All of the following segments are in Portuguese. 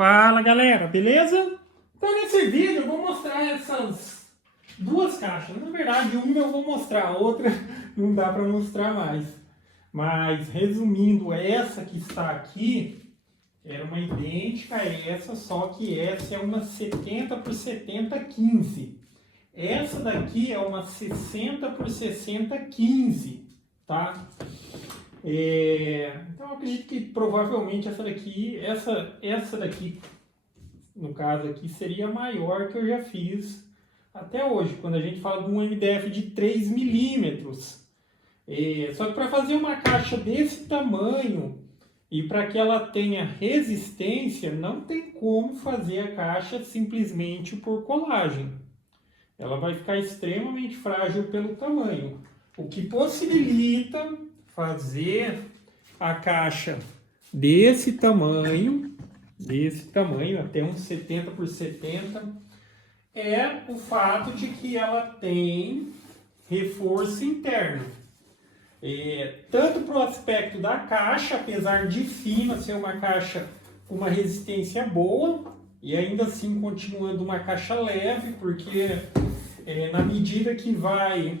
Fala galera, beleza? Então nesse vídeo eu vou mostrar essas duas caixas. Na verdade, uma eu vou mostrar, a outra não dá para mostrar mais. Mas resumindo, essa que está aqui era uma idêntica a essa, só que essa é uma 70 por 70 15. Essa daqui é uma 60 por 60 15, tá? Então eu acredito que provavelmente essa daqui, no caso aqui, seria a maior que eu já fiz até hoje, quando a gente fala de um MDF de 3 milímetros. Só que para fazer uma caixa desse tamanho e para que ela tenha resistência, não tem como fazer a caixa simplesmente por colagem. Ela vai ficar extremamente frágil pelo tamanho, o que possibilita fazer a caixa desse tamanho até uns 70 por 70, é o fato de que ela tem reforço interno. Tanto para o aspecto da caixa, apesar de fina ser uma caixa com uma resistência boa, e ainda assim continuando uma caixa leve, porque na medida que vai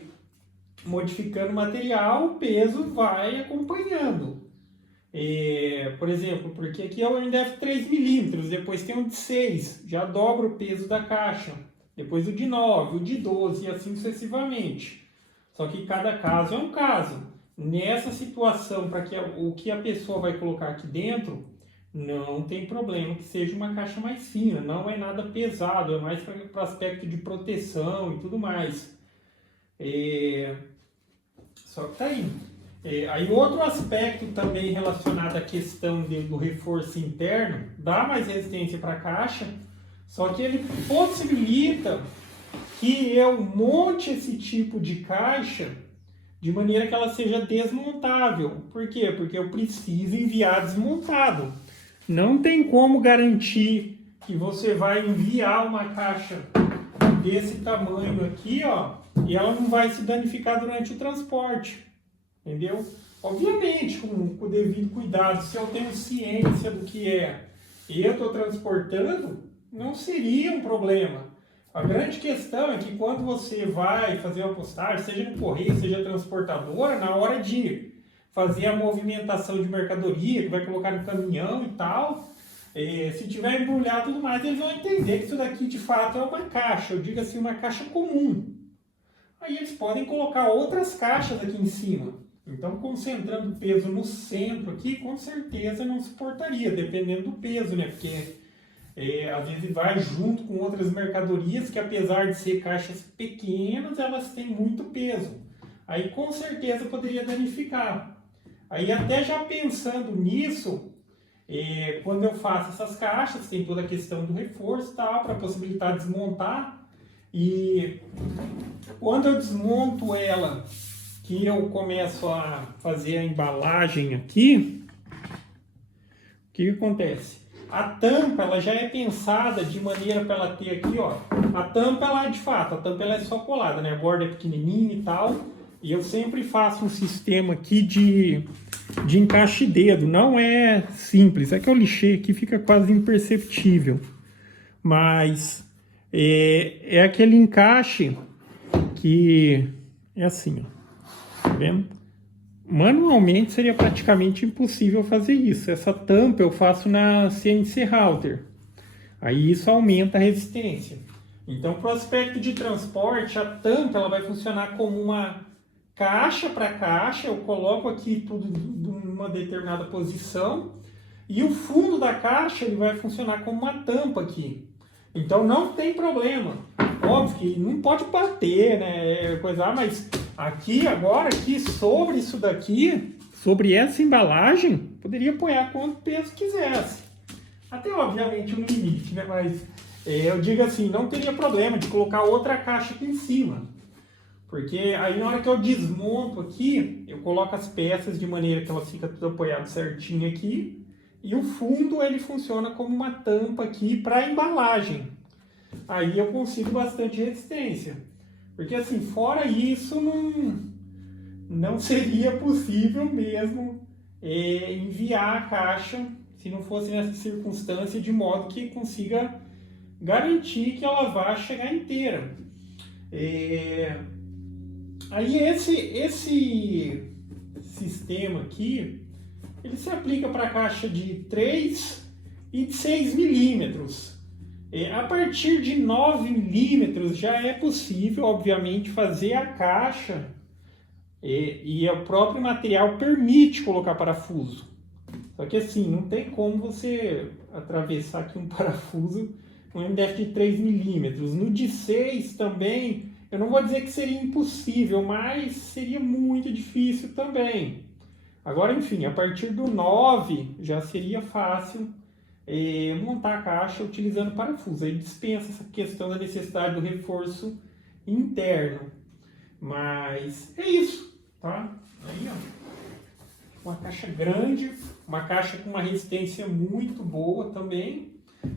modificando o material, o peso vai acompanhando. Por exemplo, porque aqui é o MDF 3 milímetros, depois tem o de 6, já dobra o peso da caixa, depois o de 9, o de 12 e assim sucessivamente. Só que cada caso é um caso. Nessa situação, para que o que a pessoa vai colocar aqui dentro, não tem problema que seja uma caixa mais fina, não é nada pesado, é mais para aspecto de proteção e tudo mais. Só que tá aí. Aí outro aspecto também relacionado à questão do reforço interno, dá mais resistência para a caixa, só que ele possibilita que eu monte esse tipo de caixa de maneira que ela seja desmontável. Por quê? Porque eu preciso enviar desmontado. Não tem como garantir que você vai enviar uma caixa desse tamanho aqui, ó, e ela não vai se danificar durante o transporte, entendeu? Obviamente, com o devido cuidado, se eu tenho ciência do que e eu estou transportando, não seria um problema. A grande questão é que quando você vai fazer uma postagem, seja no correio, seja transportadora, na hora de fazer a movimentação de mercadoria, que vai colocar no caminhão e tal, se tiver embrulhado e tudo mais, eles vão entender que isso daqui de fato é uma caixa, eu digo assim, uma caixa comum. Aí eles podem colocar outras caixas aqui em cima. Então, concentrando o peso no centro aqui, com certeza não suportaria, dependendo do peso, né? Porque às vezes vai junto com outras mercadorias que, apesar de ser caixas pequenas, elas têm muito peso. Aí, com certeza, poderia danificar. Aí, até já pensando nisso, quando eu faço essas caixas, tem toda a questão do reforço e tal, para possibilitar desmontar. E quando eu desmonto ela, que eu começo a fazer a embalagem aqui, o que acontece? A tampa, ela já é pensada de maneira para ela ter aqui, ó. A tampa, ela é de fato, a tampa ela é só colada, né? A borda é pequenininha e tal. E eu sempre faço um sistema aqui de encaixe dedo. Não é simples, é que eu lixei aqui, fica quase imperceptível. Mas é aquele encaixe que é assim, ó. Tá vendo? Manualmente seria praticamente impossível fazer isso. Essa tampa eu faço na CNC Router. Aí isso aumenta a resistência. Então, para o aspecto de transporte, a tampa ela vai funcionar como uma caixa para caixa. Eu coloco aqui tudo numa determinada posição. E o fundo da caixa ele vai funcionar como uma tampa aqui. Então não tem problema. Óbvio que não pode bater, né? Mas aqui agora, aqui sobre isso daqui, sobre essa embalagem, poderia apoiar quanto peso quisesse. Até obviamente um limite, né? Mas eu digo assim, não teria problema de colocar outra caixa aqui em cima. Porque aí na hora que eu desmonto aqui, eu coloco as peças de maneira que ela fica tudo apoiado certinho aqui. E o fundo ele funciona como uma tampa aqui para embalagem. Aí eu consigo bastante resistência. Porque assim, fora isso, não seria possível mesmo enviar a caixa se não fosse nessa circunstância, de modo que consiga garantir que ela vá chegar inteira. Aí esse sistema aqui, ele se aplica para a caixa de 3 e de 6 milímetros. A partir de 9 milímetros já é possível, obviamente, fazer a caixa e o próprio material permite colocar parafuso. Só que assim, não tem como você atravessar aqui um parafuso com um MDF de 3 milímetros. No de 6 também, eu não vou dizer que seria impossível, mas seria muito difícil também. Agora, enfim, a partir do 9 já seria fácil montar a caixa utilizando parafuso. Aí dispensa essa questão da necessidade do reforço interno. Mas é isso, tá? Aí, ó, uma caixa grande, uma caixa com uma resistência muito boa também,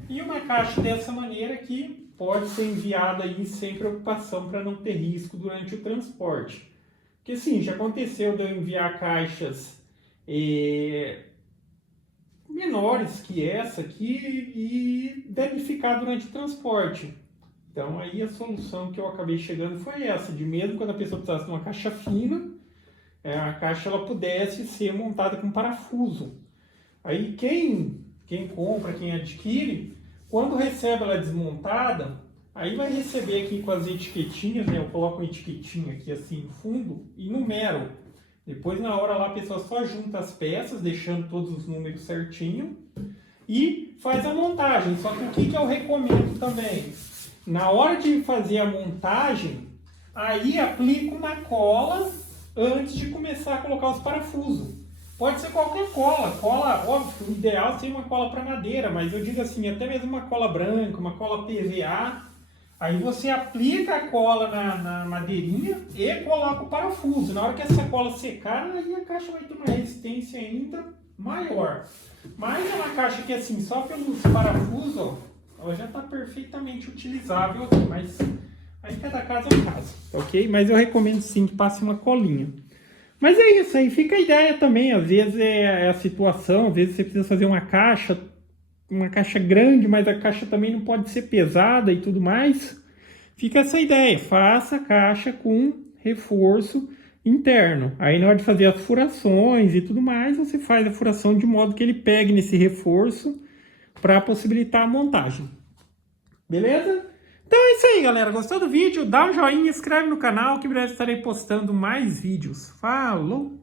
e uma caixa dessa maneira que pode ser enviada aí sem preocupação para não ter risco durante o transporte. Porque sim, já aconteceu de eu enviar caixas menores que essa aqui e danificar durante o transporte. Então aí a solução que eu acabei chegando foi essa, de mesmo quando a pessoa precisasse de uma caixa fina, a caixa ela pudesse ser montada com parafuso. Aí quem compra, quem adquire, quando recebe ela desmontada, aí vai receber aqui com as etiquetinhas, né? Eu coloco uma etiquetinha aqui assim no fundo e numero. Depois na hora lá a pessoa só junta as peças, deixando todos os números certinho e faz a montagem. Só que o que eu recomendo também? Na hora de fazer a montagem, aí aplica uma cola antes de começar a colocar os parafusos. Pode ser qualquer cola, óbvio, o ideal seria uma cola para madeira, mas eu digo assim, até mesmo uma cola branca, uma cola PVA, aí você aplica a cola na madeirinha e coloca o parafuso. Na hora que essa cola secar, aí a caixa vai ter uma resistência ainda maior. Mas é uma caixa que assim, só pelos parafusos, ó, ela já está perfeitamente utilizável aqui, mas aí cada caso é um caso, ok? Mas eu recomendo sim que passe uma colinha. Mas é isso, aí fica a ideia também, às vezes é a situação, às vezes você precisa fazer uma caixa grande, mas a caixa também não pode ser pesada e tudo mais. Fica essa ideia, faça a caixa com reforço interno. Aí na hora de fazer as furações e tudo mais, você faz a furação de modo que ele pegue nesse reforço para possibilitar a montagem. Beleza? Então é isso aí, galera. Gostou do vídeo? Dá um joinha, inscreve no canal que em breve estarei postando mais vídeos. Falou!